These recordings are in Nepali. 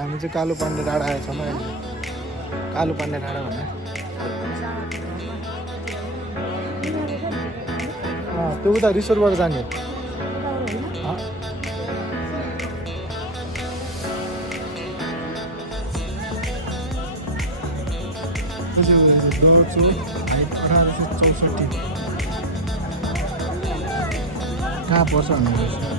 हामी चाहिँ कालो पाण्डे डाँडा आएका छौँ अहिले कालो पाण्डे डाँडा भन्ने त्यो उता रिसोर्टबाट जाने दौड छु हाइट 1864 कहाँ पर्छ भन्ने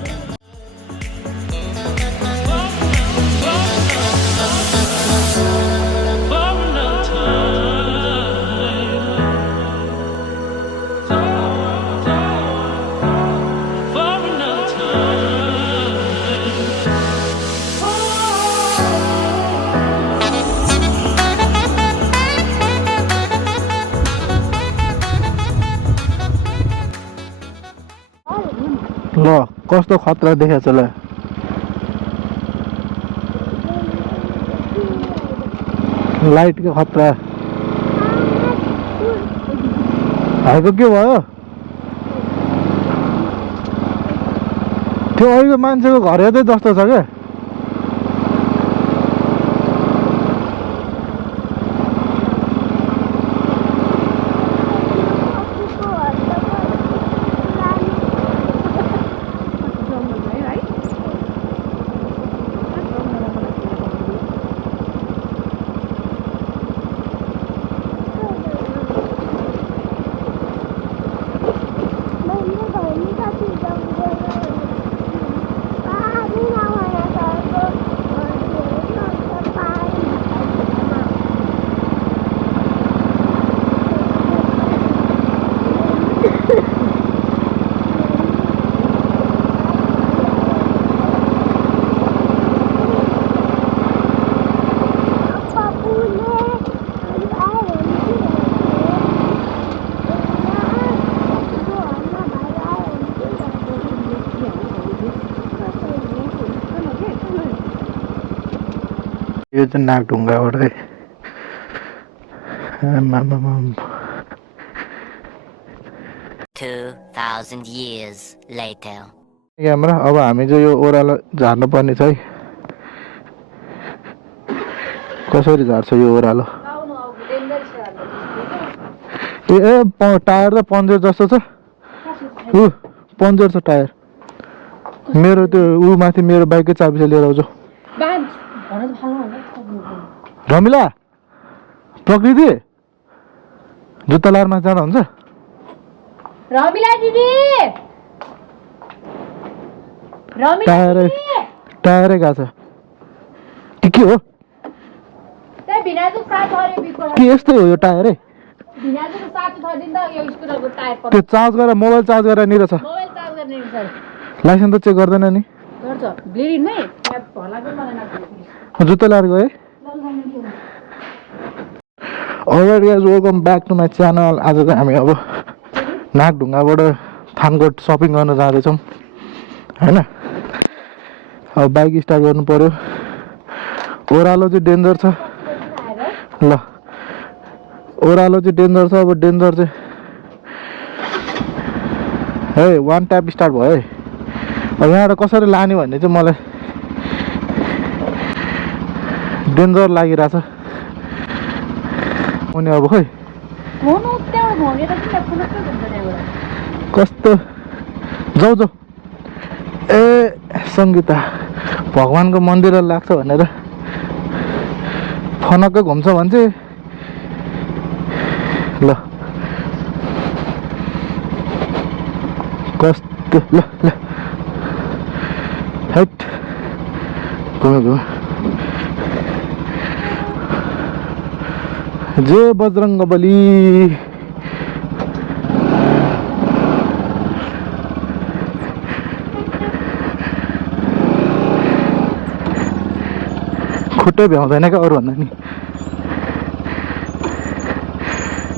ल कस्तो खतरा देखेछ ल लाइटको खतरा भएको के भयो त्यो अहिलेको मान्छेको घर हेर्दै जस्तो छ क्या यो चाहिँ नागढुङ्गाबाट है 2000 years later. क्यामेरा अब हामी चाहिँ यो ओह्रालो झार्नु पर्ने छ है कसरी झार्छ यो ओह्रालो ए टायर त पन्चर जस्तो छ ऊ पन्चर छ टायर मेरो त्यो ऊ माथि मेरो बाइककै चाबी चाहिँ लिएर आउँछु रमिला प्रकृति जुत्ता लाएर माथि जाँदा हुन्छ रमिला दिदी टायरै गएको छ के हो के यस्तै हो यो टायरै त्यो चार्ज गरेर मोबाइल चार्ज गरेर निर छ लाइसेन्स त चेक गर्दैन नि जुत्ता लाएर गयो है alright guys welcome back to my channel आज चाहिँ हामी अब नागढुङ्गाबाट थानकोट सपिङ गर्न जाँदैछौँ होइन अब बाइक स्टार्ट गर्नु पर्यो ओह्रालो चाहिँ डेन्जर छ ल ओह्रालो चाहिँ डेन्जर छ अब डेन्जर चाहिँ है वान ट्याप स्टार्ट भयो है अब यहाँबाट कसरी लाने भन्ने चाहिँ मलाई डेन्जर लागिरहेछ अनि अब खै कस्तो जाऊ जाऊ ए सङ्गीता भगवान्को मन्दिर लाग्छ भनेर फनक्कै घुम्छ भने चाहिँ ल कस्तो ल ल हैट घुम्यो जय बजरङ्गबली खुट्टै भ्याउँदैन क्या अरू भन्दा नि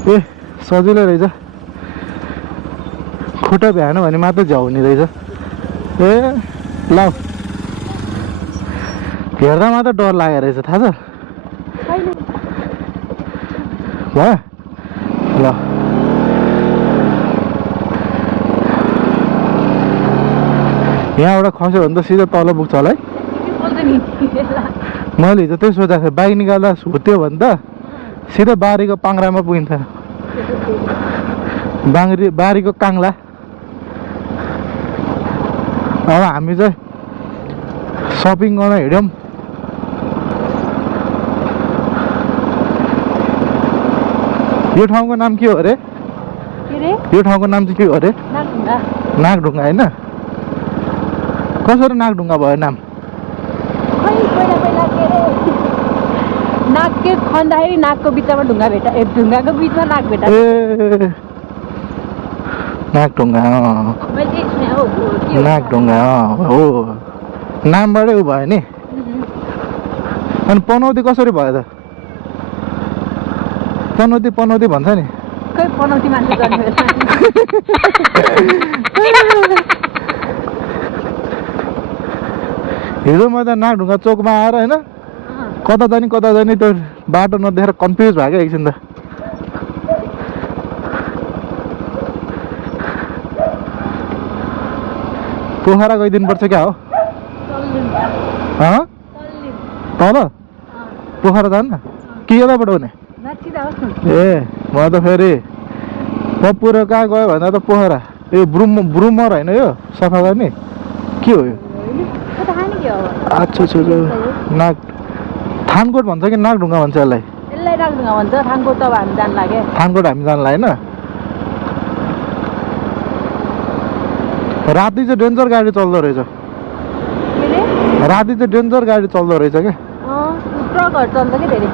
ए सजिलो रहेछ खुट्टा भ्याएन भने मात्र झ्याउने रहेछ ए ल हेर्दा मात्र डर लागेको रहेछ थाहा छ भयो ल यहाँबाट खस्यो भने त सिधै तल पुग्छ होला है मैले हिजो त्यही सोचेको थिएँ बाइक निकाल्दा हुत्यो भने त सिधै बारीको पाङ्रामा पुगिन्छ बारीको काङ्ला अब हामी चाहिँ सपिङ गर्न हिँड्यौँ यो ठाउँको नाम के हो अरे यो ठाउँको नाम चाहिँ के हो अरे नागढुङ्गा होइन कसरी नागढुङ्गा भयो नाम नाक के खन्दाखेरि नाकको बिचमा ढुङ्गा भेटा ढुङ्गाको बिचमा नाक भेटा ए नागढुङ्गा नागढुङ्गा हो नामबाटै उ भयो नि अनि पनौती कसरी भयो त पनौती भन्छ नि खै पनौती मान्छे जन्मेर हिजो म त नागढुङ्गा चोकमा आएर होइन कता जाने त्यो बाटो नदेखेर कन्फ्युज भयो क्या एकछिन त पोखरा गइदिनुपर्छ क्या हो तल पोखरा जान्न कि यताबाट हुने ए म त फेरि पप्पु र कहाँ गयो भन्दा त पोखरा यो ब्रुमर होइन यो सफा गर्ने के हो यो अच्छा नाग थानकोट भन्छ कि नागढुङ्गा भन्छ यसलाई नागढुङ्गा भन्छ थानकोट त हामी जान लाग्यो थानकोट हामी जानला होइन राति चाहिँ डेन्जर गाडी चल्दो रहेछ राति चाहिँ डेन्जर गाडी चल्दो रहेछ क्या ट्रकहरू चल्छ कि धेरै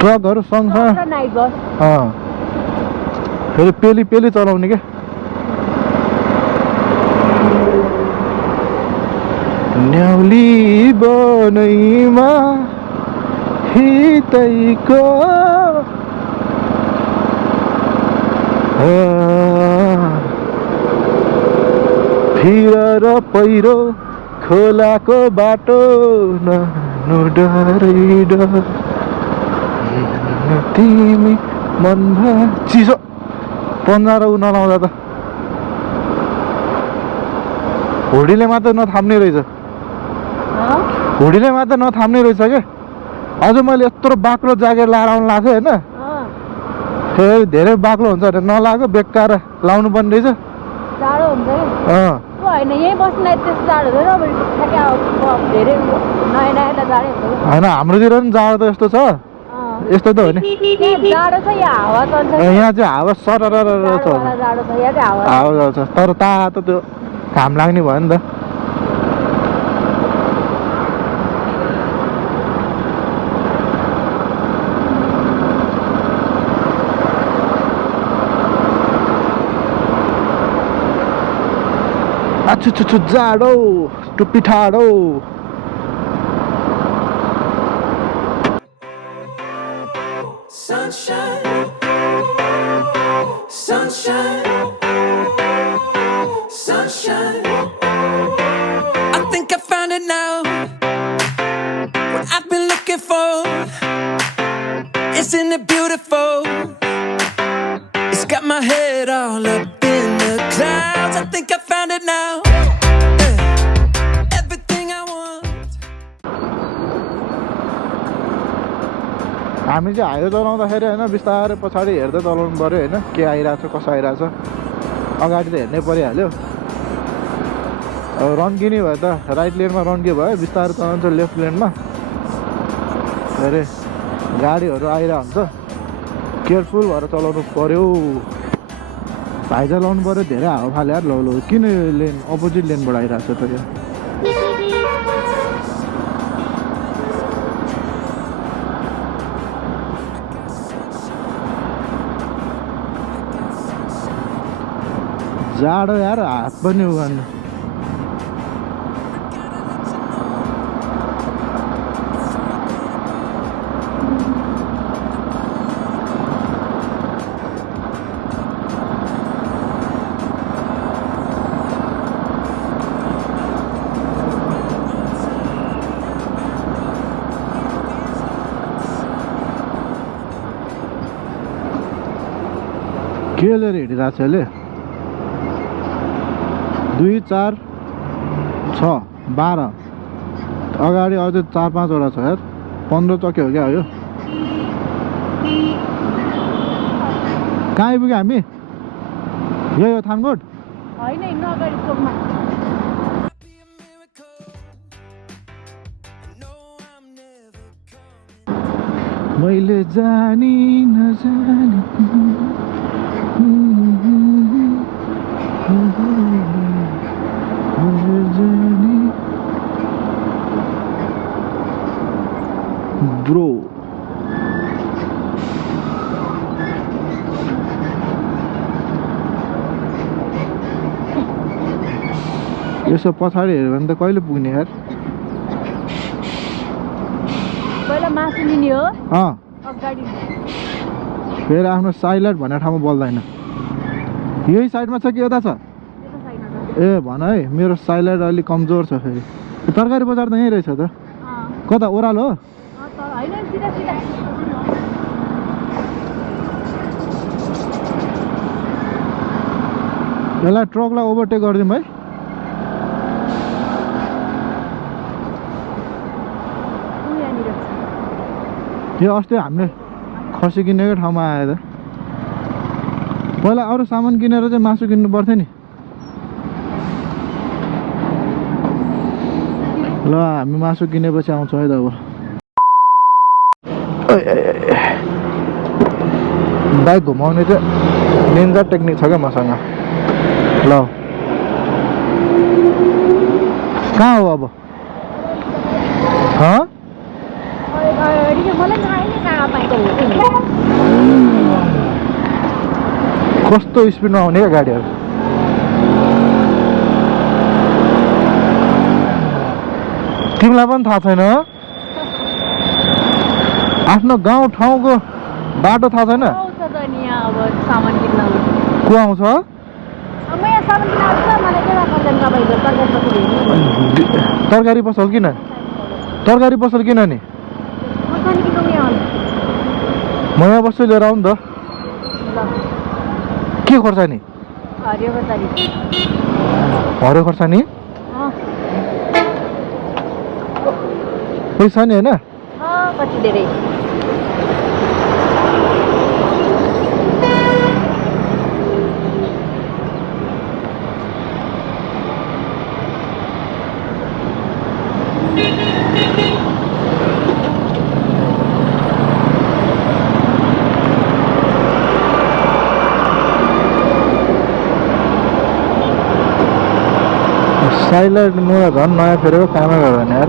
ट्रकहरू सँगसँगै नाइट बस फेरि पेली चलाउने क्या न्याउली बनैमा हितैको फिर र पहिरो खोलाको बाटो नडरै डर तिमी मनभा चिसो पन्जा र उ नलाउँदा त हुडीले मात्र नथाम्ने रहेछ हुडीले मात्र नथाम्ने रहेछ क्या अझ मैले यत्रो बाक्लो ज्याकेट लाएर आउनु लाग्थेँ होइन फेरि धेरै बाक्लो हुन्छ भने नलाग्यो बेकार लाउनु पर्ने रहेछ जाडो हुन्छ होइन यहीँ बस्नुलाई त्यस्तो जाडो हुँदैन धेरै नयाँ जाडै हुन्छ होइन हाम्रोतिर पनि जाडो त यस्तो छ यस्तो त हो नि जाडो छ यहाँ हावा चल्छ यहाँ चाहिँ हावा सरर छ जाडो छ यहाँ चाहिँ हावा चल्छ तर तातो त्यो घाम लाग्ने भयो नि त छु जाडो टुप्पी ठाडो Sunshine, sunshine, sunshine. I think I found it now. What I've been looking for. Isn't it beautiful? It's got my head all up in the clouds. I think I found it now. Everything I want. हामी चाहिँ हाइवे चलाउँदाखेरि होइन बिस्तारै पछाडि हेर्दै चलाउनु पऱ्यो होइन के आइरहेछ कसो आइरहेछ अगाडि त हेर्नै परिहाल्यो अब रन्किने भयो त राइट लेनमा रन्के भयो बिस्तारै चलाउँछ लेफ्ट लेनमा अरे गाडीहरू आइरहेको हुन्छ केयरफुल भएर चलाउनु पऱ्यो भाइ चलाउनु पऱ्यो धेरै हावा फाल्यो यार लो किन लेन अपोजिट लेनबाट आइरहेको छ त यो जाडो यार हात पनि उगान्नु के लिएर हिँडिरहेको छ अहिले 2 4 6 12 अगाडि अझै 4-5 वटा छ यार 15 चक्के हो क्या यो कहाँ आइपुग्यो हामी यो थानकोट होइन हिँड्नु अगाडि चोकमा मैले जानी नजानी ब्रो यसो पछाडि हेऱ्यो भने त कहिले पुग्ने यार पहिला मासु लिने हो अँ अगाडि फेरि आफ्नो साइलाइट भन्ने ठाउँमा बोल्दैन यही साइडमा छ कि यता छ यता साइडमा ए भन है मेरो साइलाइट अलिक कमजोर छ फेरि तरकारी बजार त यहीँ रहेछ त कता ओह्रालो हो होइन सिधा सिधा यसलाई ट्रकलाई ओभरटेक गरिदिउँ है यो अस्ति हामीले खसी किनेकै ठाउँमा आयो त पहिला अरू सामान किनेर चाहिँ मासु किन्नु पर्थ्यो नि ल हामी मासु किनेपछि आउँछौँ है त अब बाइक घुमाउने चाहिँ निन्जा टेक्निक छ क्या मसँग ल कहाँ हो अब मलाई थाहा नै कहाँ पाएको कस्तो स्पिडमा आउने क्या गाडीहरू तिमीलाई पनि थाहा छैन आफ्नो गाउँ ठाउँको बाटो थाहा छैन आउँछ त नि अब सामान किन्न को आउँछ म यहाँ सामान किन्न आउँछु मलाई के पर्दैन तपाईँको तरकारी पसल किन तरकारी पसल किन नि म यहाँ बस्छु लिएर आउँ नि त के खोर्सानी हरियो खोर्सानी पैसा नि होइन कति धेरै साइलाइट मुला झन् नयाँ फेरेको कामै गर्दैन यार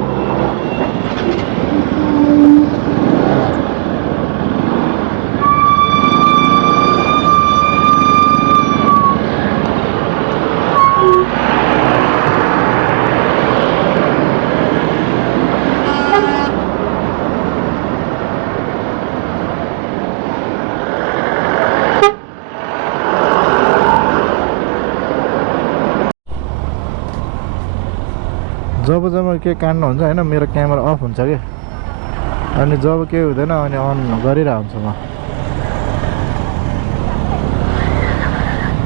जब जब के काण्ड हुन्छ होइन मेरो क्यामेरा अफ हुन्छ कि अनि जब के हुँदैन अनि अन गरिरहेको हुन्छु म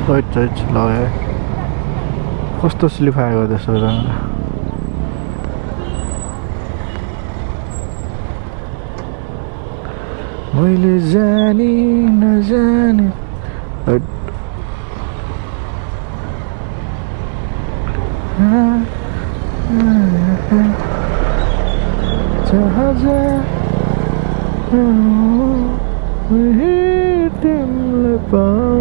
वेट ल कस्तो स्लिप आएको त्यसो मैले जानी नजानी जहाँ तिमीलाई पाऊ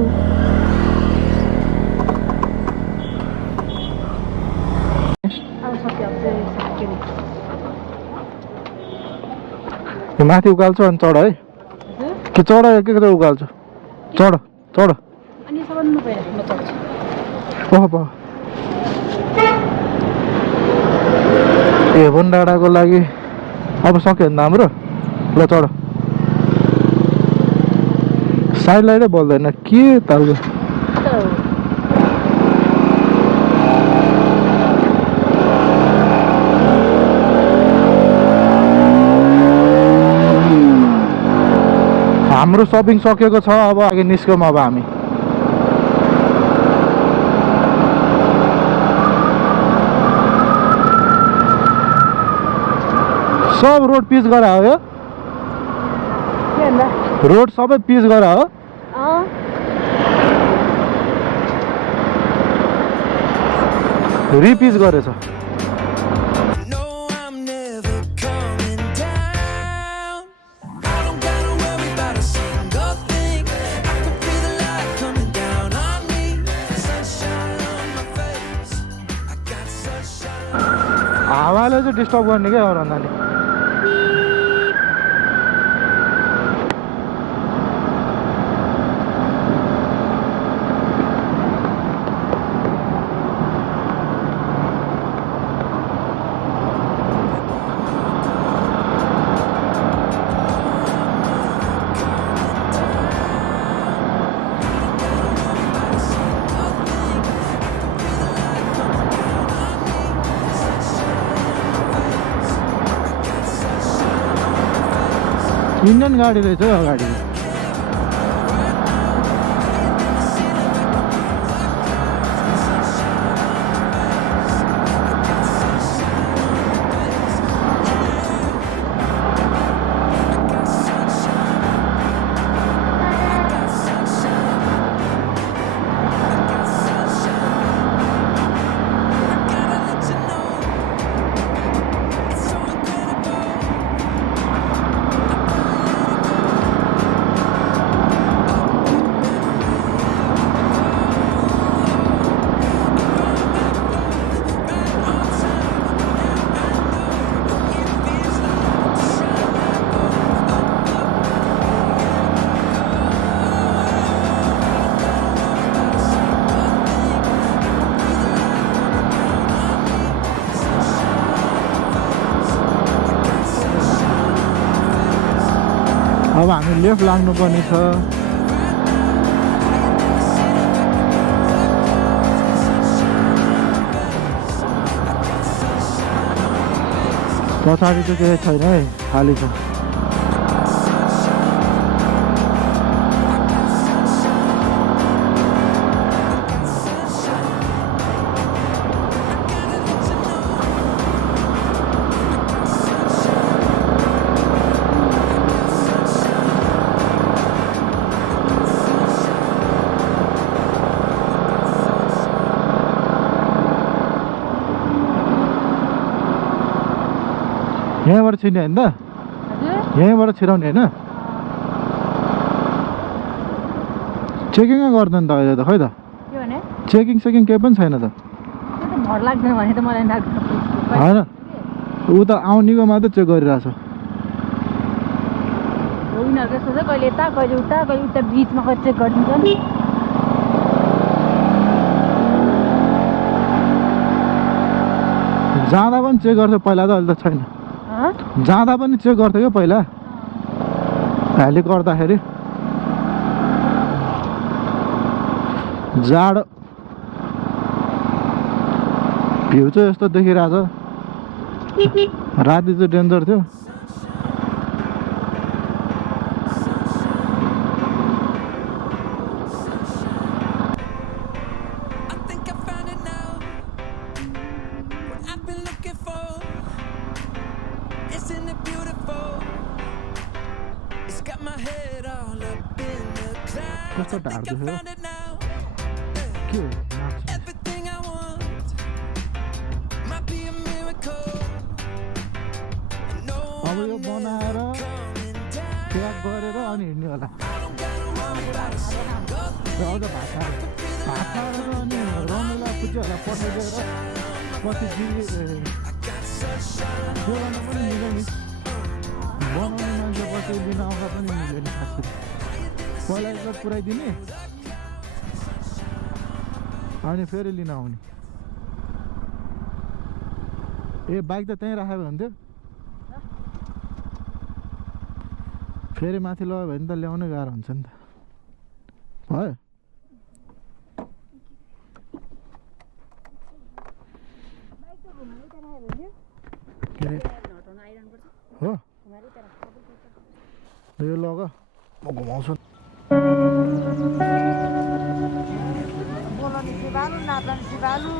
माथि उकाल्छु अनि चढ है कि चढ के उकाल्छु चढ चढ हेभन डाँडाको लागि अब सक्यो नि त हाम्रो ल चढ साइड लाइटै बोल्दैन के तालको हाम्रो सपिङ सकेको छ अब अघि निस्क्यौँ अब हामी सब रोड पिच गरा हो यो के भन्दा रोड सबै पिच गरा हो रिपिच गरेछ No, I'm never coming down. I don't gotta worry about a single thing. I can feel the light coming down on me. Sunshine on my face. I got sunshine. हावाले चाहिँ डिस्टर्ब गर्ने क्या अरूभन्दा इन्डियन गाडी रहेछ हौ अगाडि अब हामी लेफ्ट लाग्नुपर्ने छ पछाडि चाहिँ केही छैन है खाली छ यहाँबाट छिर्ने होइन त हजुर यहीँबाट छिराउने होइन चेकिङै गर्दैन त अहिले त खै त के भने चेकिङ सेकिङ केही पनि छैन त त्यो त भर लाग्दैन भने त मलाई लाग्दैन होइन ऊ त आउनेको मात्रै चेक गरिरहेछ हो उनीहरूको यस्तो छ कहिले यता कहिले उता बिचमा कहिले चेक गरिदिन्छ नि जाँदा पनि चेक गर्थ्यो पहिला त अहिले त छैन जाँदा पनि चेक गर्थ्यो क्या पहिला हेली गर्दाखेरि जाडो भ्यू चाहिँ यस्तो देखिरहेछ राति चाहिँ डेन्जर थियो I think I found it now. What I've been looking for. Isn't it beautiful? It's got my head all up in the clouds. I कस्तो think I ढाड्दो थियो found it now. के हो Everything I want might be a miracle. No, अब यो I'm बनाएर never coming down. प्याक गरेर अनि हिँड्ने होला र अझ भात खाएर अनि रमिला पुज्यो होला पठाइदिएर पछि दिल्ली बोलाउन पनि मिल्यो नि बनाउने मान्छे पछि लिन आउँदा पनि मिल्यो नि खास गरी पहिला एकपल्ट पुऱ्याइदिने अनि फेरि लिन आउने ए बाइक त त्यहीँ राखेको हुन्थ्यो फेरि माथि लग्यो भने त ल्याउनै गाह्रो हुन्छ नि त भयो हो यो लग म घुमाउँछु बोलाउने सिबालु नाच्ने सिबालु